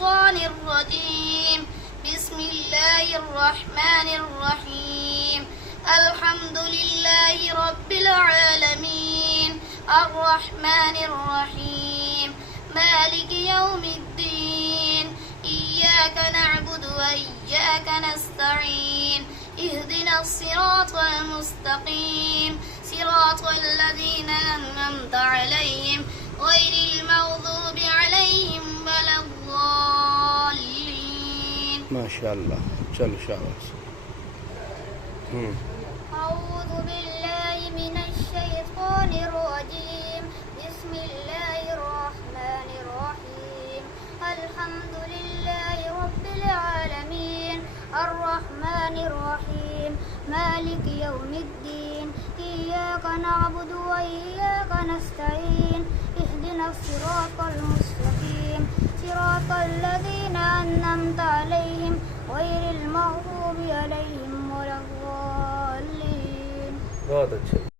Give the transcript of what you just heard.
الشيطان الرجيم. بسم الله الرحمن الرحيم. الحمد لله رب العالمين الرحمن الرحيم مالك يوم الدين. إياك نعبد وإياك نستعين. اهدنا الصراط المستقيم صراط الذين أنعمت عليهم غير المغضوب عليهم ولا الضالين. ما شاء الله. चलो शाबाश. أعوذ بالله من الشيطان الرجيم. بسم الله الرحمن الرحيم. الحمد لله رب العالمين الرحمن الرحيم مالك يوم الدين. إياك نعبد وإياك نستعين. اهدنا الصراط المستقيم صراط الذين أنعمت عليهم غير المغضوب عليهم ولا الضالين. बहुत अच्छे.